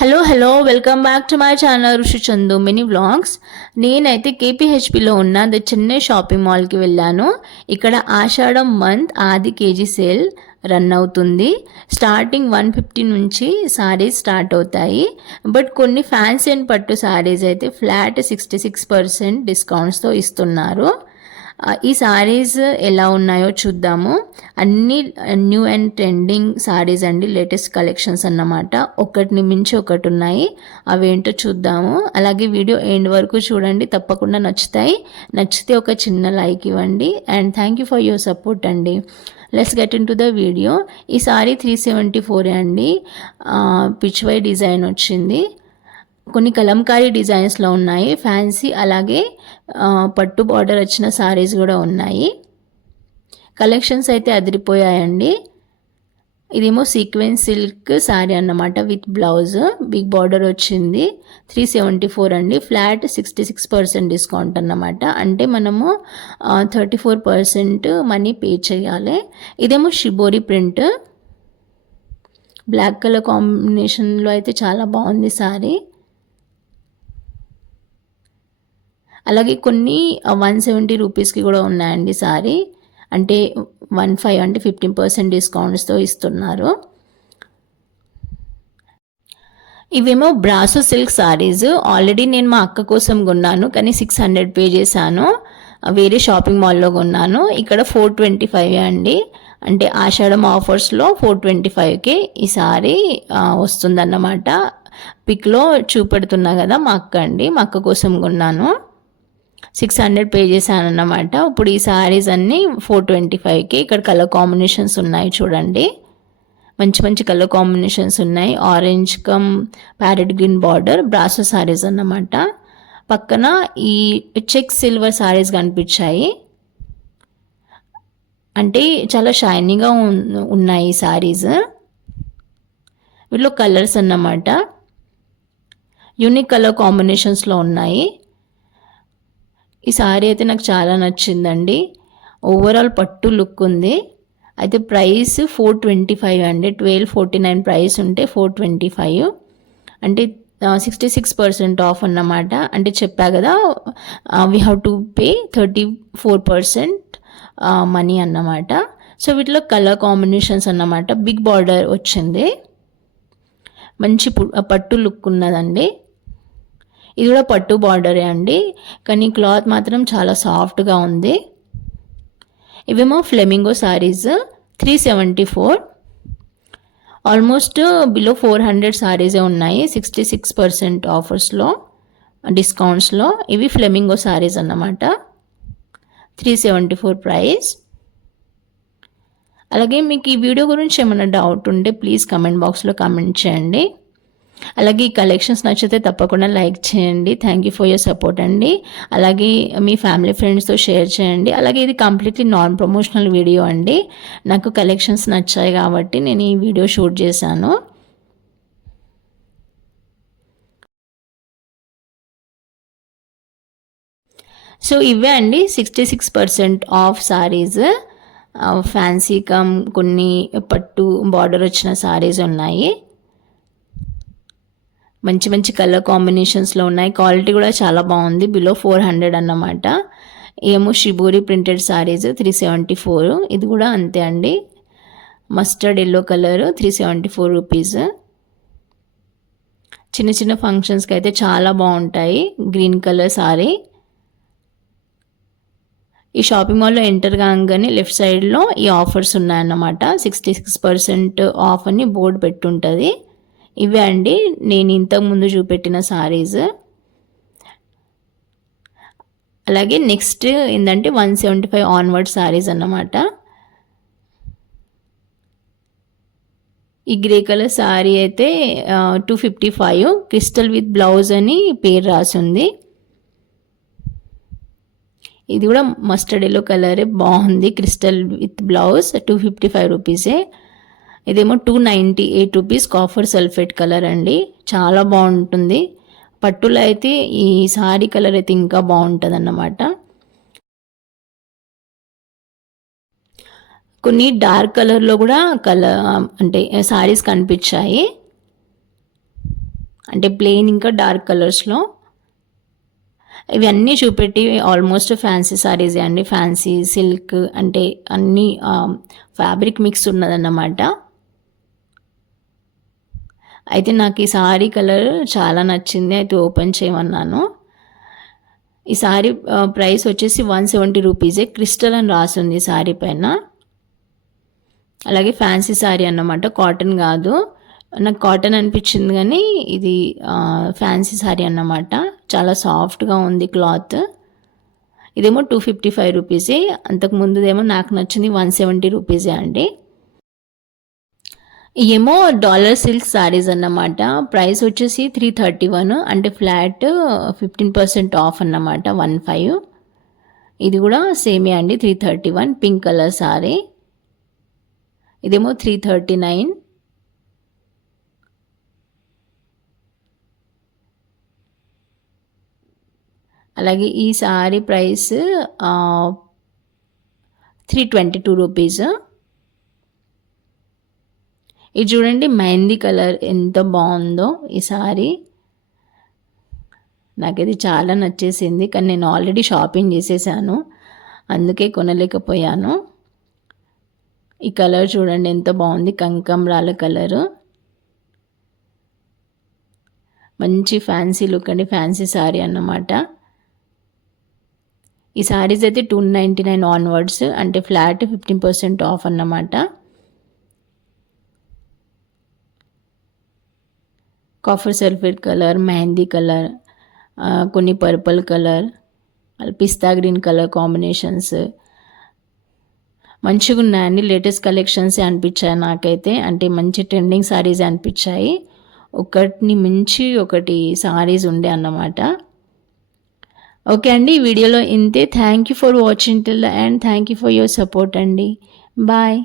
Hello welcome back to my channel ఋషి Chandu mini vlogs. నేనైతే కేపీహెచ్పిలో ఉన్న ద చెన్నై షాపింగ్ మాల్కి వెళ్ళాను. ఇక్కడ ఆషాఢం మంత్ ఆది కేజీ సేల్ రన్ అవుతుంది. స్టార్టింగ్ 150 నుంచి సారీస్ స్టార్ట్ అవుతాయి. బట్ కొన్ని ఫ్యాన్సీ అండ్ పట్టు సారీస్ అయితే ఫ్లాట్ 66% డిస్కౌంట్స్తో ఇస్తున్నారు. ఈ సారీస్ ఎలా ఉన్నాయో చూద్దాము. అన్ని న్యూ అండ్ ట్రెండింగ్ సారీస్ అండి, లేటెస్ట్ కలెక్షన్స్ అన్నమాట. ఒకటిని మించి ఒకటి ఉన్నాయి, అవేంటో చూద్దాము. అలాగే వీడియో ఎండ్ వరకు చూడండి, తప్పకుండా నచ్చుతాయి. నచ్చితే ఒక చిన్న లైక్ ఇవ్వండి and thank you for your support అండి. Let's get into the video. ఈ సారీ 374 అండి. పిచ్వై డిజైన్ వచ్చింది. కొన్ని కలంకారీ డిజైన్స్లో ఉన్నాయి, ఫ్యాన్సీ అలాగే పట్టు బార్డర్ వచ్చిన సారీస్ కూడా ఉన్నాయి. కలెక్షన్స్ అయితే అదిరిపోయాయండి. ఇదేమో సీక్వెన్స్ సిల్క్ సారీ అన్నమాట విత్ బ్లౌజ్, బిగ్ బార్డర్ వచ్చింది. 374 అండి. ఫ్లాట్ 66% డిస్కౌంట్ అన్నమాట. అంటే మనము 34% మనీ పే చేయాలి. ఇదేమో షిబోరి ప్రింట్, బ్లాక్ కలర్ కాంబినేషన్లో అయితే చాలా బాగుంది సారీ. అలాగే కొన్ని 170 రూపీస్కి కూడా ఉన్నాయండి సారీ. అంటే 15 అంటే 15% డిస్కౌంట్స్తో ఇస్తున్నారు. ఇవేమో బ్రాసో సిల్క్ సారీస్. ఆల్రెడీ నేను మా అక్క కోసం కొన్నాను, కానీ 600 పే చేశాను. వేరే షాపింగ్ మాల్లో కొన్నాను. ఇక్కడ 425 అండి. అంటే ఆషాఢం ఆఫర్స్లో 425కి ఈ సారీ వస్తుందన్నమాట. పిక్లో చూపెడుతున్నా కదా మా అక్క అండి, మా అక్క కోసం కొన్నాను. 600 పే చేశాను అన్నమాట. ఇప్పుడు ఈ శారీస్ అన్నీ 425కి. ఇక్కడ కలర్ కాంబినేషన్స్ ఉన్నాయి చూడండి, మంచి మంచి కలర్ కాంబినేషన్స్ ఉన్నాయి. Orange come parrot green border brasso saris అన్నమాట. పక్కన ఈ చెక్ సిల్వర్ శారీస్ కనిపించాయి. అంటే చాలా షైనీగా ఉన్నాయి ఈ శారీస్. వీటిలో కలర్స్ అన్నమాట యూనిక్ కలర్ కాంబినేషన్స్లో ఉన్నాయి. ఈ సారీ అయితే నాకు చాలా నచ్చిందండి. ఓవరాల్ పట్టు లుక్ ఉంది. అయితే ప్రైస్ 425 అండి. 1249 ప్రైస్ ఉంటే 425 అంటే 66% ఆఫ్ అన్నమాట. అంటే చెప్పా కదా, we have to pay 34% money అన్నమాట. సో వీటిలో కలర్ కాంబినేషన్స్ అన్నమాట. బిగ్ బార్డర్ వచ్చింది, మంచి పట్టు లుక్ ఉన్నదండి. ఇది కూడా పట్టు బార్డరే అండి, కానీ క్లాత్ మాత్రం చాలా సాఫ్ట్గా ఉంది. ఇవేమో ఫ్లెమింగో సారీస్ 374. ఆల్మోస్ట్ బిలో 400 సారీసే ఉన్నాయి 66% ఆఫర్స్లో, డిస్కౌంట్స్లో. ఇవి ఫ్లెమింగో సారీస్ అన్నమాట. 374 ప్రైస్. అలాగే మీకు ఈ వీడియో గురించి ఏమైనా డౌట్ ఉంటే ప్లీజ్ కమెంట్ బాక్స్లో కమెంట్ చేయండి. అలాగే ఈ కలెక్షన్స్ నచ్చితే తప్పకుండా లైక్ చేయండి. Thank you for your support అండి. అలాగే మీ ఫ్యామిలీ ఫ్రెండ్స్తో షేర్ చేయండి. అలాగే ఇది కంప్లీట్లీ నాన్ ప్రమోషనల్ వీడియో అండి. నాకు కలెక్షన్స్ నచ్చాయి కాబట్టి నేను ఈ వీడియో షూట్ చేశాను. సో ఇవే అండి 66% ఆఫ్ సారీస్. ఫ్యాన్సీ కమ్ కొన్ని పట్టు బార్డర్ వచ్చిన సారీస్ ఉన్నాయి. మంచి మంచి కలర్ కాంబినేషన్స్లో ఉన్నాయి. క్వాలిటీ కూడా చాలా బాగుంది. బిలో 400 అన్నమాట. ఏమో షిబోరి ప్రింటెడ్ సారీస్ 374. ఇది కూడా అంతే అండి. Mustard yellow colour 374 rupees. చిన్న చిన్న ఫంక్షన్స్కి అయితే చాలా బాగుంటాయి. Green colour sorry. ఈ షాపింగ్ మాల్లో ఎంటర్ కాగానే లెఫ్ట్ సైడ్లో ఈ ఆఫర్స్ ఉన్నాయన్నమాట. 66% ఆఫ్ అని బోర్డు పెట్టుంటుంది. ఇవే అండి నేను ఇంతకుముందు చూపెట్టిన సారీస్. అలాగే నెక్స్ట్ ఏంటంటే 175 ఆన్వర్డ్ సారీస్ అన్నమాట. ఈ గ్రే కలర్ సారీ అయితే 255 క్రిస్టల్ విత్ బ్లౌజ్ అని పేరు రాసింది. ఇది కూడా మస్టర్డ్ ఎల్లో కలరే బాగుంది. క్రిస్టల్ విత్ బ్లౌజ్ 255 రూపీసే. ఇదేమో 298 రూపీస్ కాఫర్ సల్ఫేట్ కలర్ అండి. చాలా బాగుంటుంది. పట్టులో అయితే ఈ సారీ కలర్ అయితే ఇంకా బాగుంటుంది అన్నమాట. కొన్ని డార్క్ కలర్లో కూడా అంటే సారీస్ కనిపించాయి. అంటే ప్లెయిన్ ఇంకా డార్క్ కలర్స్లో. ఇవన్నీ చూపెట్టి ఆల్మోస్ట్ ఫ్యాన్సీ సారీసే అండి, ఫ్యాన్సీ సిల్క్ అంటే అన్నీ ఫ్యాబ్రిక్ మిక్స్ ఉన్నదన్నమాట. అయితే నాకు ఈ సారీ కలర్ చాలా నచ్చింది, అయితే ఓపెన్ చేయమన్నాను. ఈ సారీ ప్రైస్ వచ్చేసి 170 రూపీసే, క్రిస్టల్ అని రాస్తుంది ఈ సారీ పైన. అలాగే ఫ్యాన్సీ సారీ అన్నమాట, కాటన్ కాదు. నాకు కాటన్ అనిపించింది కానీ ఇది ఫ్యాన్సీ సారీ అన్నమాట. చాలా సాఫ్ట్గా ఉంది క్లాత్. ఇదేమో 255 రూపీసే, అంతకు ముందుదేమో నాకు నచ్చింది 170 రూపీసే అండి. ఏమో డాలర్ సిల్క్ సారీస్ అన్నమాట. ప్రైస్ వచ్చేసి 331, అంటే ఫ్లాట్ 15% ఆఫ్ అన్నమాట, 15. ఇది కూడా సేమే అండి, 331. Pink colour sorry. ఇదేమో 339. అలాగే ఈ సారీ ప్రైస్ 322 రూపీస్. ఇది చూడండి మెహందీ కలర్ ఎంత బాగుందో ఈ సారీ. నాకైతే చాలా నచ్చేసింది, కానీ నేను ఆల్రెడీ షాపింగ్ చేసేసాను, అందుకే కొనలేకపోయాను. ఈ కలర్ చూడండి ఎంత బాగుంది, కంకమ్రాల కలరు. మంచి ఫ్యాన్సీ లుక్ అండి, ఫ్యాన్సీ సారీ అన్నమాట. ఈ సారీస్ అయితే 299 ఆన్వర్డ్స్, అంటే ఫ్లాట్ 15% ఆఫ్ అన్నమాట. Copper sulphate colour, mehndi colour, కొన్ని purple colour, pista green colour combinations మంచిగా ఉన్నాయండి. లేటెస్ట్ కలెక్షన్సే అనిపించాయి నాకైతే, అంటే మంచి ట్రెండింగ్ సారీస్ అనిపించాయి. ఒకటిని మించి ఒకటి సారీస్ ఉండే అన్నమాట. ఓకే అండి, ఈ వీడియోలో ఇంతే. Thank you for watching till the end. Thank you for your support అండి. బాయ్.